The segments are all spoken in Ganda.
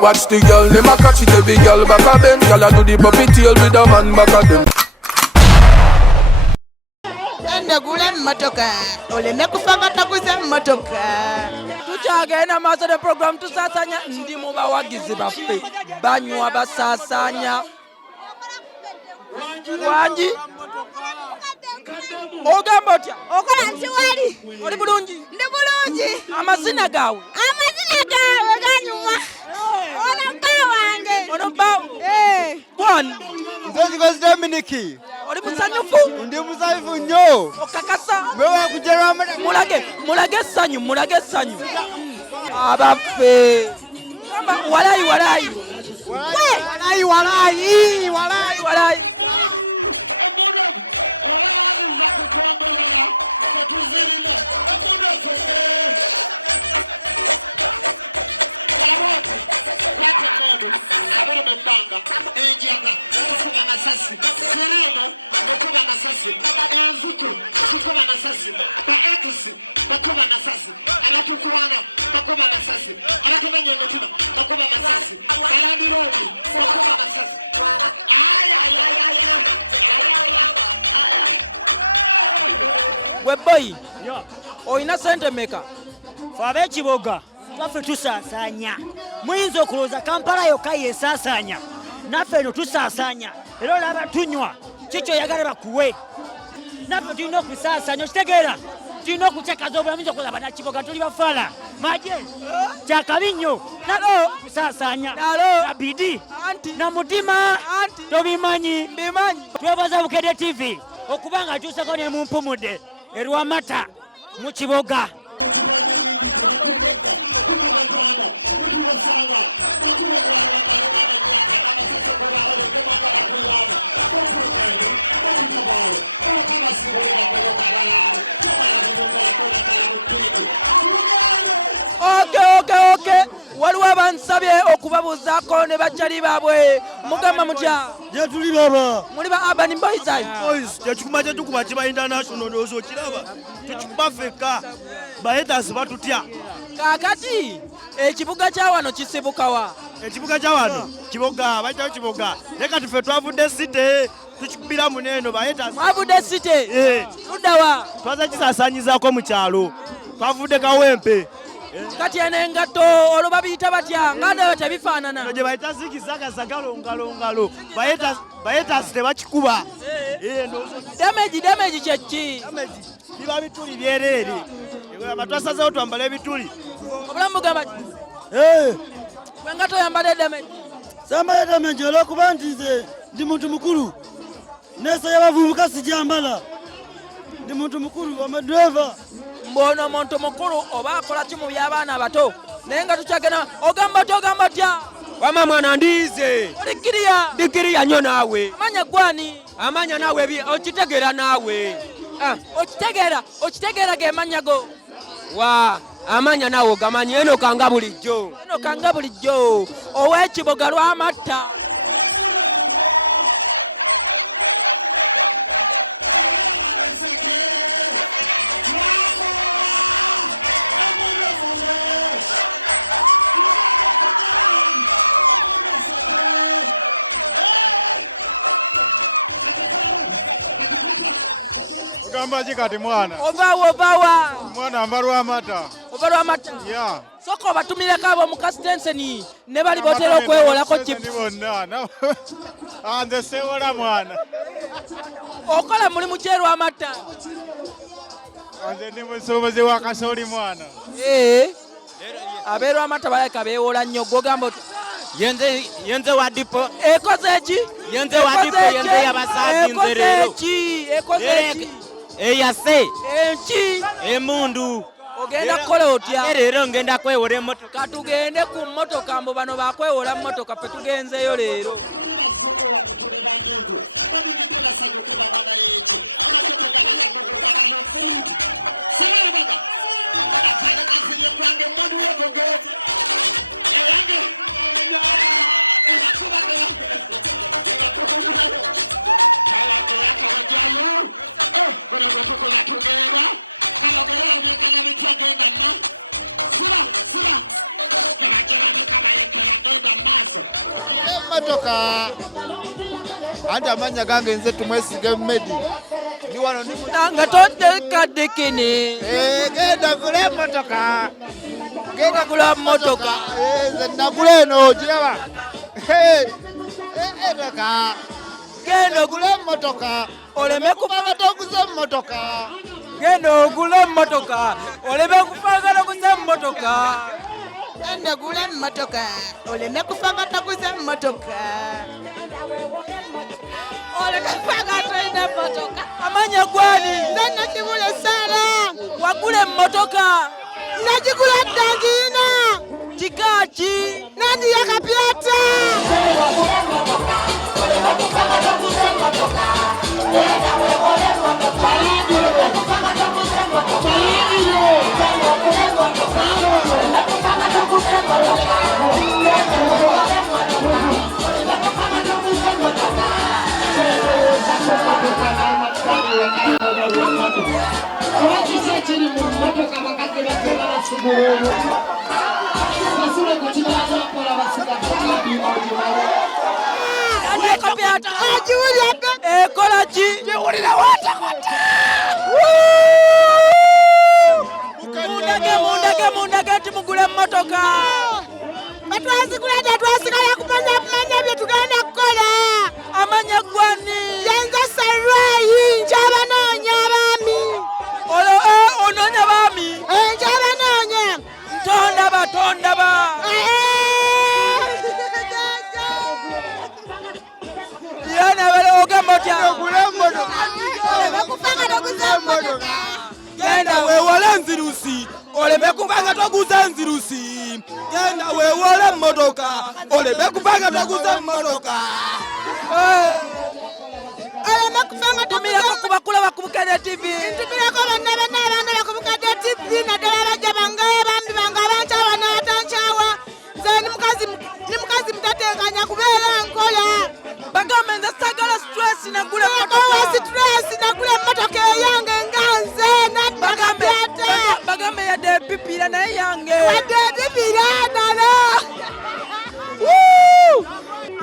Watch the girl, them a catch it every girl back a bend. Girl a do the puppy tail with a man back a them. Gule motoka oleme kufanga kuze motoka tukyagenda maaso ne program tusasanya ndi mu bawagizi baffe banywa basasanya wangi ogamba otya okola nti wali oli bulungi ndi bulungi amazina gaawe ganyuma ono bba wange ono bba kwani nze Dominiki oli musanyufu ndi musanyufu nnyo okakasa bewa kujerwa mulage essanyu abaffe walayi Boy, oyina sente meka? Fabe kiboga twaffe tusasanya muyinza okulooza Kampala yokka yeesasanya naffe eno tusasanya era olaba tunywa kikyo oyagala bakuwe naffe tulina okusasanya okitegeera tulina okukyakaza obulamu nza okulaba nakiboga tuli bafaala maje kyakabi nnyo nalo kusasanya nabidi na mutima tobimanyi twebaza Bukedde TV okubanga akyusako ne mumpumudde Erwamata mu Kiboga Okay. Waliwo abansabye okubabuuzaako ne bajjali baabwe mugamba mutya je tuli baba muli ba Urban Boys boys kyekikuma kyetukuba kiba international ndowooza okiraba tukikuba ffekka bahetasi batutya kaakati ekibuga kya wano kisibukawa ekibuga kya wano Kiboga bajjawo Kiboga leka tuffe twavudde site tukikubira muneeno bahetasi mwavudde site luddawa twaza kisasanyizaako mu kyalo twavudde Kawempe kati eno engatto olwo babiyita batya nga ndaba tebifaanana gye bayita zigizagazagalongalo bahetasi tebakikuba damage kyeki biba bituli byereere abatwasazewo twambala ebituli obulamu bugamba engatto oyambala damage sambala damage olwokuba nti nze ndi muntu mukulu nesa y'abavubuka sijambala ndi muntu mukulu amadreva mbono omuntu mukulu oba akola ki mu by'abaana abato naye nga tukyagenda ogamba tya wama mwana ndize dikiriya nnyo naawe amanya gwani amanya naawe okitegeera naawe okitegeera ge manya go wa amanya naawe ogamanyi eno kanga bulijjo ow'Ekiboga Lwamatta Gamba kati mwana ovawa mwana ava Lwamatta yeah soko batumire kabo mu Kastenseni ne bali botera okwewolako chips bonna anze sewola mwana okola mulimu kye Lwamatta anze ndi musuubuzi wa kasooli mwana abe Lwamatta baleka beewola nnyo gogamba yenze wa dipo ekoze ki yenze wa dipo yenze yabasazinze rero ekoze ki eyase enki emundu ogenda kukola otya leero ngenda kwewola emmotoka katugende ku mmotoka mbu bano bakwewola mmotoka fe tugenzeyo leero emmotoka anti amanya gange nze tumwesige Medi ni wano ni nga toteka kini genda gula emmotoka genda gula mmotoka nze nagula eno giraba emmotoka genda gula emmotoka oleme kubanga toguza emmotoka genda ogula emmotoka oleme kufangana kuza emmotoka genda gula emmotoka oleme kufanga taguza emmotoka oleme kufanga toyina emmotoka amanya gwani nze nakigula Sara wagula emmotoka nagigula ddangina kikaki nandi yakapyata ekola ki giwulira watakota mundage nti mugula emmotoka batwazigula tetwasigala kumanya bye tugenda kukola amanya gwani yenza Sarwayi njabanoonya abaami onoonya baami njabanoonya tondaba yana bale ogamba otya genda weewole nzirusi oleme kubanga toguza nzirusi genda weewole emmotoka oleme kubanga toguza emmotoka oleme kufanga tumirako kubakulaba ku Bukadde TV ntumirako bonna abaana ku Bukadde TV naddala bajja bangaye bambi bange abankyawa n'atancawa nze ni mukazi mutateekanya kubeera nkola bagambe nze sagala stress nagula emmotoka eyange nga nze naddakabyata bagambe yadde epipira naye yange wadde ebibira nalo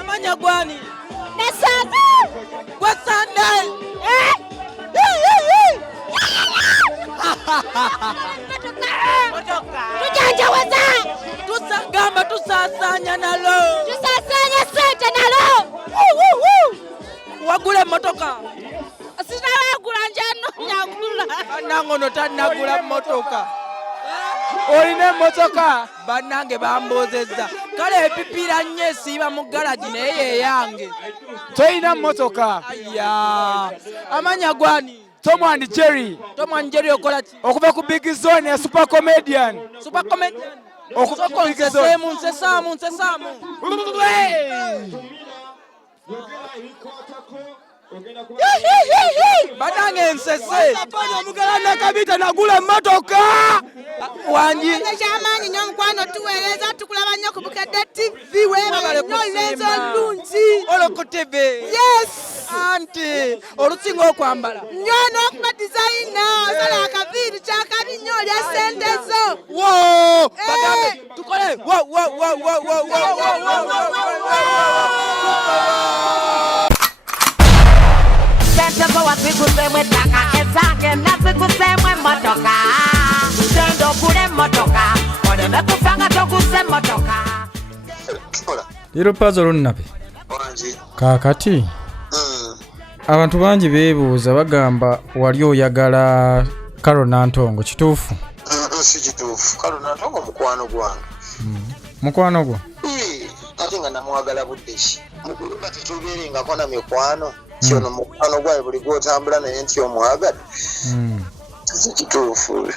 amanya gwani nasande gwesande tujanjawaza tusagamba tusasanya nalo tusasanya sente nalo wagula emmotoka sinawagula njanyagula nangono tanagula emmotoka olina emmotoka bannange bambozezza kale epipiira nnyo esiiba mu galagi naye yeyange toyina mmotoka aya amanya gwani Tom and Jerry okola ki okuva ku Big Zone ya Super Comedian nsesaamu banange nsese omugala nakabita nagula emmotoka wangi ekyamaanyi nnyo mukwano tuweereza tukulaba nnyo ku Bukadde TV weebale nnyo olwenzo olungi oloko TV yes anti olusinga okwambala nnyo n'okuba dizayina osala akaviiri kyakabi nnyo olya sente zo bagambe tukole Sente wazikusemwe taka ezange nazikusemwe motoka Sendo kule motoka oleme kufanga tokuse motoka Lero puzzle runnabe kakati abantu bangi beebuuza bagamba wali oyagala Carol Nantongo kituufu si kituufu Carol Nantongo mukwano gwange mukwano gwo ate nga namwagala budde ki muguluka tetubeerengako na mikwano kyono mukwano gwawe buli gwotambula naye nti omwagala si kituufu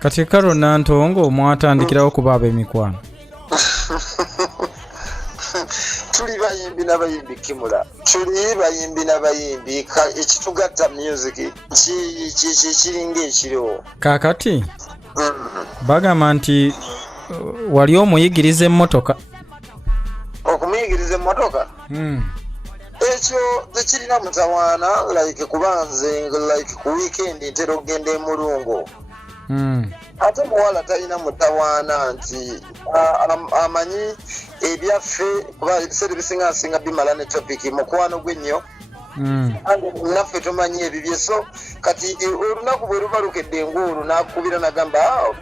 kati Carol Nantongo mwatandikirawo kubaaba emikwano tuli bayimbi n'abayimbi kimula tuli bayimbi n'abayimbi ekitugatta music kiringa ekiriwo kakati bagamba nti wali omuyigiriza emmotoka okumuyigiriza emmotoka ekyo tekirina mutawaana like kubanze like ku weekend ntera okugenda emulungo ate muwala talina mutawaana nti amanyi ebyaffe kuba ebiseera ebisingasinga bimala ne topiki mukwano gwe nnyo naffe tumanyi ebibye so kati olunaku bwe luba lukedde ng'olwo n'akubira n'agamba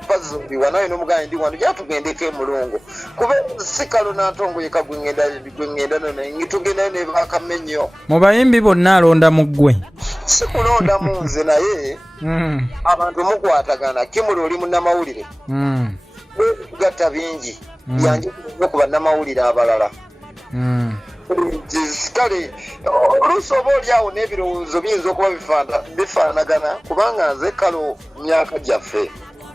Puzzle ndi wano naye n'omuganda ndi wano gyatugendeko emulungu kuba si Kalo Nantongo yekka gwe ngenda naye tugendayo ne baakamenyo mu bayimbi bonna alonda mu ggwe si kulonda mu nze naye abantu mukwatagana Kimuli oli munnamawulire tugatta bingi yanjye ku bannamawulire abalala kale oluusi oba oliawo n'ebirowoozo biyinza okuba bifaanagana kubanga nze Kalo myaka gyaffe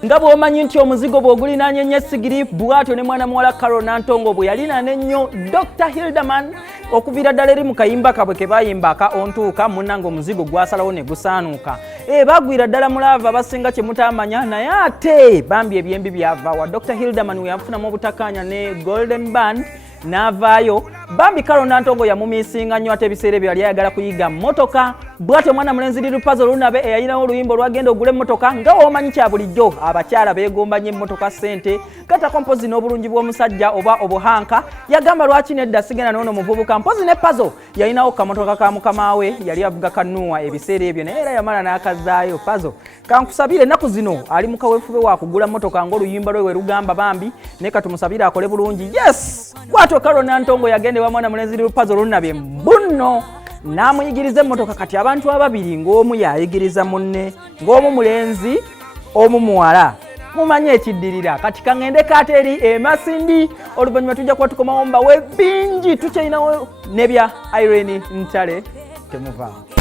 nga bw'omanyi nti omuzigo bw'ogulinaanye nnyo essigiri bw'atyo ne mwana muwala Kalo Nantongo bwe yalinaane nnyo Dr. Hilderman okuviira ddala eri mu kayimba kabwe ke bayimbaka ontuuka munnange omuzigo gwasalawo ne gusaanuuka bagwira ddala mulaava abasinga kye mutamanya naye ate bambi ebyembi byava wa Dr. Hilderman we yafunamu obutakkaanya ne Golden Band n'avaayo bambi Kalo Nantongo yamumiisinga nnyo ate ebiseera ebyo yali ayagala kuyiga mmotoka bw'atyo mwana mulenzi Lil Puzzle Lunabe eyalinawo oluyimba olwagenda ogula emmotoka nga w'omanyi kya bulijjo abakyala beegomba nnyo emmotoka ssente katako mpozi n'obulungi bw'omusajja oba obuhanka yagamba lwaki nedda sigenda n'ono muvubuka mpozi ne Puzzle yalinawo kamotoka ka mukama we yali avuga kanuwa ebiseera ebyo naye era yamala n'akazaayo Puzzle kankusabire ennaku zino ali mu kaweefube wa kugula mmotoka ng'oluyimba lwe lugamba bambi naye katumusabire akole bulungi yes bw'atyo Kalo Nantongo yagende wa mwana mulenzi Lil Puzzle Lunabe mbuno n'amuyigiriza emmotoka kati abantu ababiri ng'omu yayigiriza munne ng'omu mulenzi omu muwala mumanye ekiddirira kati kaŋŋende kaate eri emasindi oluvannyuma tujja kuba tukomawo mbawe bingi tukyalinawo ne bya Irene Ntale temuvaamu